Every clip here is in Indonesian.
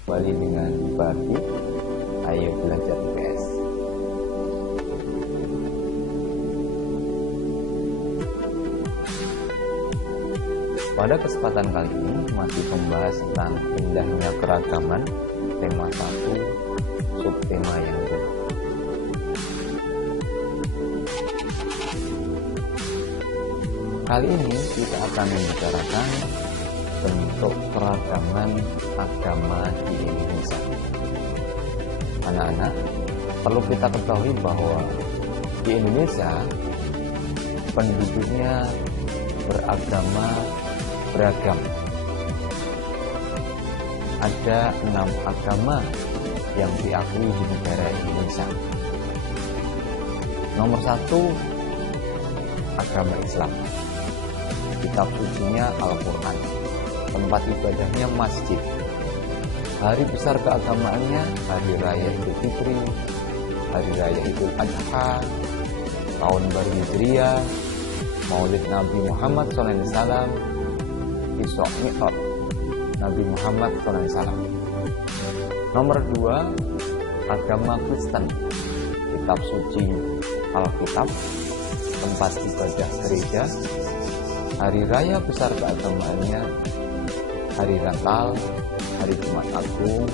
Kembali dengan Bagi, ayo belajar IPS. Pada kesempatan kali ini masih membahas tentang indahnya keragaman, tema 1, subtema yang kedua. Kali ini kita akan membicarakan bentuk keragaman agama di Indonesia. Anak-anak, perlu kita ketahui bahwa di Indonesia penduduknya beragama beragam. Ada 6 agama yang diakui di negara Indonesia. Nomor 1, agama Islam. Kitab sucinya Al-Quran, tempat ibadahnya masjid. Hari besar keagamaannya hari raya Idul Fitri, hari raya Idul Adha, tahun baru Hijriah, Maulid Nabi Muhammad SAW, Isra Mi'raj Nabi Muhammad SAW. Nomor 2, agama Kristen. Kitab suci Alkitab, tempat ibadah gereja. Hari raya besar keagamaannya hari Natal, hari Jumat Agung,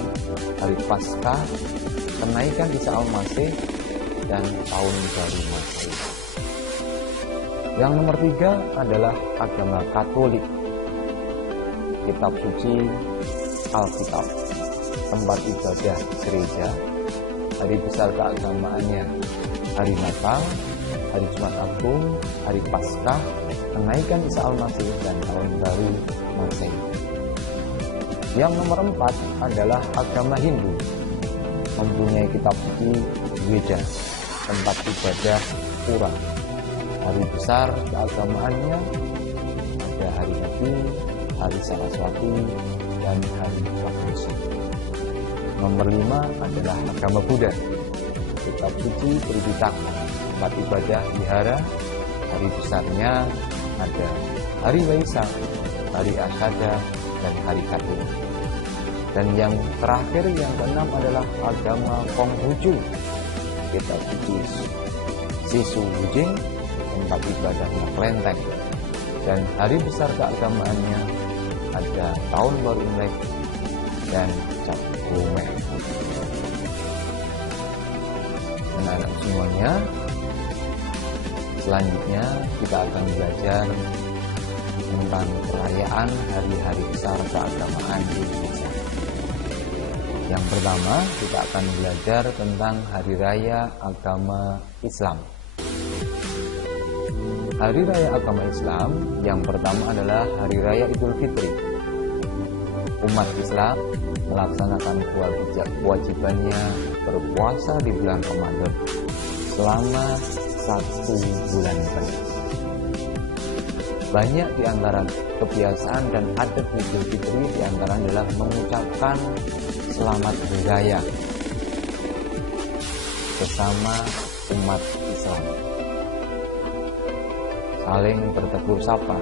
hari Paskah, kenaikan Isa Al-Masih, dan tahun baru Masehi. Yang nomor 3 adalah agama Katolik. Kitab suci Alkitab, tempat ibadah gereja. Hari besar keagamaannya hari Natal, hari Jumat Agung, hari Paskah, kenaikan Isa Al-Masih, dan tahun baru Masehi. Yang nomor 4 adalah agama Hindu, mempunyai kitab suci Weda, tempat ibadah pura. Hari besar keagamaannya ada hari Nabi, hari Saraswati, dan hari Pramusa. Nomor 5 adalah agama Buddha, kitab suci Tripitaka, tempat ibadah wihara. Hari besarnya ada hari Waisak, hari Ashada, dan hari Katun. Dan yang terakhir, yang keenam adalah agama Konghucu, kitab suci Sisu Wujing, tempat ibadahnya Klenteng. Dan hari besar keagamaannya ada tahun baru Imlek dan Cap Gomeh. Anak-anak semuanya, selanjutnya kita akan belajar tentang perayaan hari-hari besar keagamaan di Indonesia. Yang pertama, kita akan belajar tentang hari raya agama Islam. Hari raya agama Islam yang pertama adalah hari raya Idul Fitri. Umat Islam melaksanakan kewajibannya berpuasa di bulan Ramadan selama 1 bulan penuh. Banyak di antara kebiasaan dan adat Idul Fitri di antara adalah mengucapkan selamat hari raya bersama umat Islam. Saling bertegur sapa,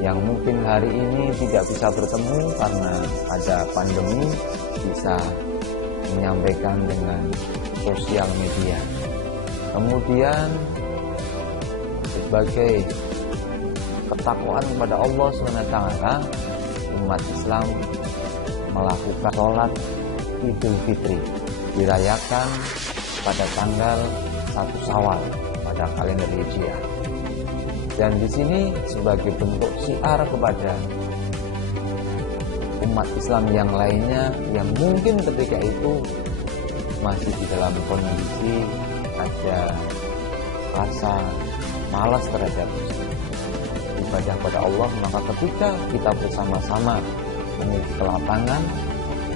yang mungkin hari ini tidak bisa bertemu karena ada pandemi, bisa menyampaikan dengan sosial media. Kemudian sebagai ketakwaan kepada Allah SWT, umat Islam melakukan sholat Idul Fitri, dirayakan pada tanggal 1 Syawal pada kalender Hijriah. Dan di sini sebagai bentuk syiar kepada umat Islam yang lainnya yang mungkin ketika itu masih di dalam kondisi ada rasa malas terhadap ibadah pada Allah, maka ketika kita bersama-sama menuju ke lapangan,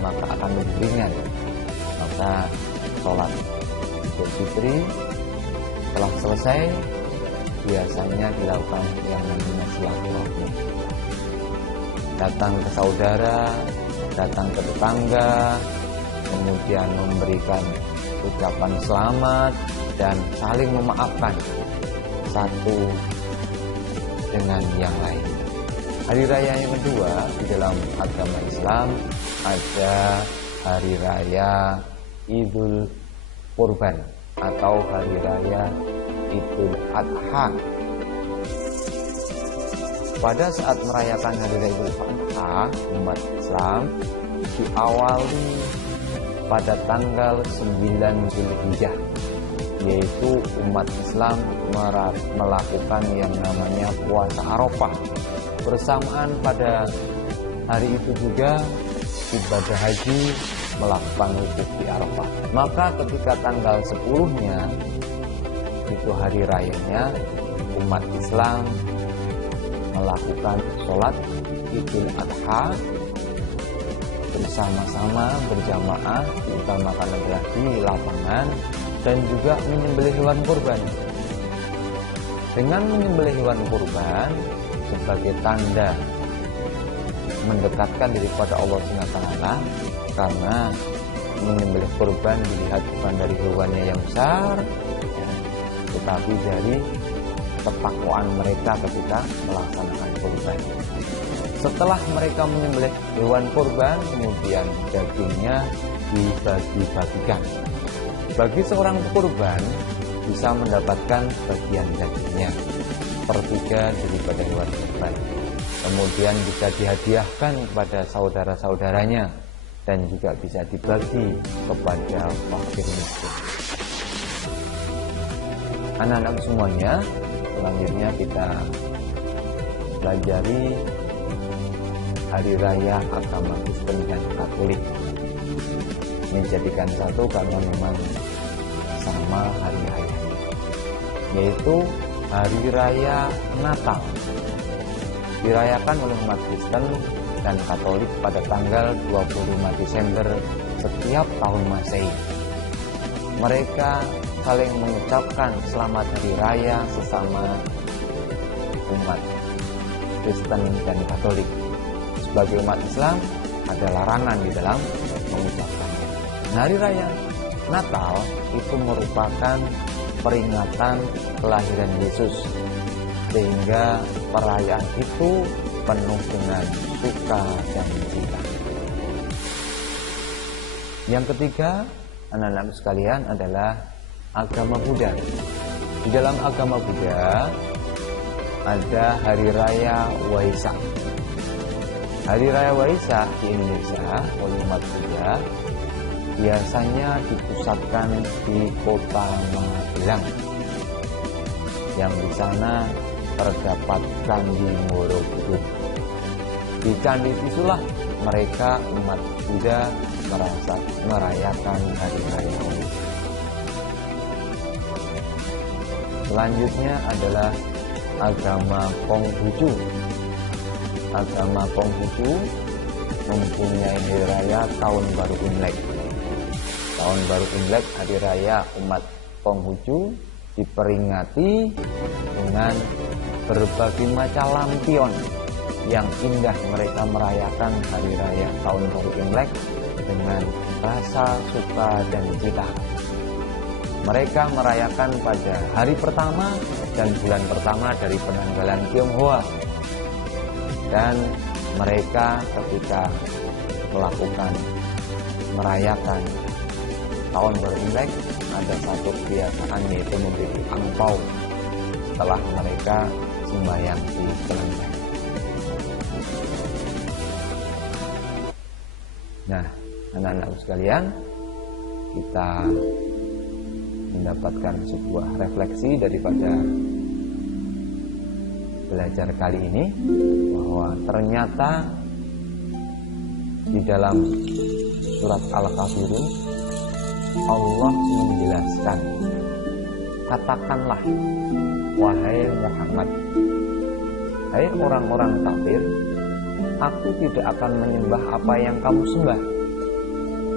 maka akan lebih ringan. Maka sholat Idul Fitri telah selesai, biasanya dilakukan yang namanya silaturahmi. Datang ke saudara, datang ke tetangga, kemudian memberikan ucapan selamat dan saling memaafkan satu dengan yang lain. Hari raya yang kedua di dalam agama Islam ada hari raya Idul Kurban atau hari raya Idul Adha. Pada saat merayakan hari raya Idul Adha, umat Islam diawali pada tanggal 9 Zulhijjah, yaitu umat Islam melakukan yang namanya puasa Arafah. Bersamaan pada hari itu juga ibadah haji melakukan wukuf di Arafah. Maka ketika tanggal 10-nya itu hari rayanya, umat Islam melakukan sholat Idul Adha bersama-sama berjamaah, diutamakan adalah di lapangan, dan juga menyembelih hewan kurban. Dengan menyembelih hewan kurban sebagai tanda mendekatkan diri kepada Allah SWT, karena menyembelih kurban dilihat bukan dari hewannya yang besar, tetapi dari ketakwaan mereka ketika melaksanakan kurban. Setelah mereka menyembelih hewan kurban, kemudian dagingnya dibagi-bagikan. Bagi seorang kurban bisa mendapatkan bagian dagingnya sepertiga daripada hewan kurban. Kemudian bisa dihadiahkan kepada saudara-saudaranya dan juga bisa dibagi kepada fakir miskin. Anak-anak semuanya, selanjutnya kita pelajari hari raya agama Kristen dan Katolik. Ini jadikan satu karena memang sama hari raya, yaitu hari raya Natal. Dirayakan oleh umat Kristen dan Katolik pada tanggal 25 Desember setiap tahun Masehi. Mereka saling mengucapkan selamat hari raya sesama umat Kristen dan Katolik. Sebagai umat Islam ada larangan di dalam mengucapkannya. Hari raya Natal itu merupakan peringatan kelahiran Yesus, sehingga perayaan itu penuh dengan suka dan cita. Yang ketiga, anak-anak sekalian, adalah agama Buddha. Di dalam agama Buddha ada hari raya Waisak. Hari raya Waisak di Indonesia oleh umat Buddha biasanya dipusatkan di kota Magelang, yang di sana terdapat Candi Borobudur. Di candi itulah mereka umat Buddha merayakan hari raya Waisak. Selanjutnya adalah agama Konghucu. Agama Konghucu mempunyai hari raya Tahun Baru Imlek. Tahun Baru Imlek, hari raya umat Konghucu, diperingati dengan berbagai macam lampion yang indah. Mereka merayakan hari raya Tahun Baru Imlek dengan rasa suka dan cita. Mereka merayakan pada hari pertama dan bulan pertama dari penanggalan Tionghoa. Dan mereka ketika merayakan Tahun Baru Imlek, ada satu kebiasaan, yaitu memberi angpau setelah mereka sembahyang di kelenteng. Nah, anak-anak sekalian, kita mendapatkan sebuah refleksi daripada belajar kali ini, bahwa ternyata di dalam surat Al-Kafirun Allah menjelaskan, katakanlah wahai Muhammad, hai orang-orang kafir, aku tidak akan menyembah apa yang kamu sembah,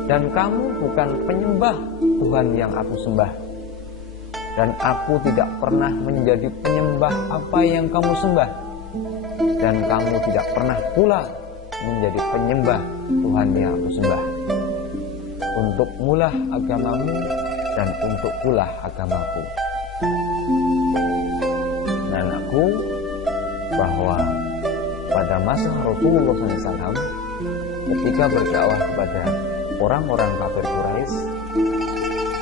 dan kamu bukan penyembah Tuhan yang aku sembah, dan aku tidak pernah menjadi penyembah apa yang kamu sembah, dan kamu tidak pernah pula menjadi penyembah Tuhan yang aku sembah. Untuk mulah agamamu dan untuk pula agamaku. Anakku, bahwa pada masa Rasulullah SAW ketika berdakwah kepada orang-orang kafir Quraisy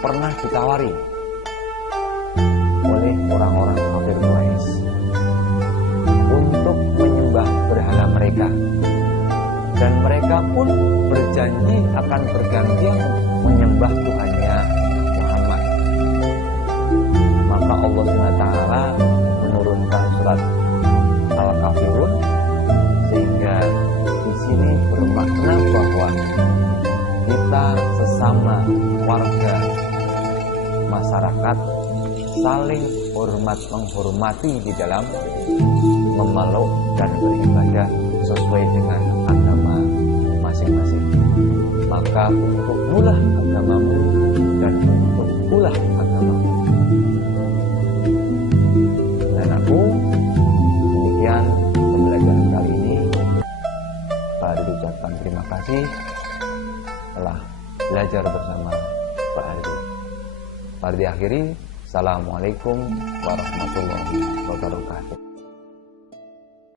pernah ditawari oleh orang-orang kafir Quraisy untuk menyembah berhala mereka, dan mereka pun berjanji akan bergantian menyembah Tuhannya Muhammad. Maka Allah SWT menurunkan surat Al-Kafirun, sehingga di sini bermakna bahwa kita sesama warga masyarakat saling hormat menghormati di dalam memeluk dan beribadah sesuai dengan agama masing-masing. Maka untukmulah agamamu dan untukkulah agamamu. Dan aku demikian pembelajaran kali ini. Pak Ardi ucapkan terima kasih telah belajar bersama Pak Ardi. Pak Ardi akhiri. Assalamualaikum warahmatullahi wabarakatuh.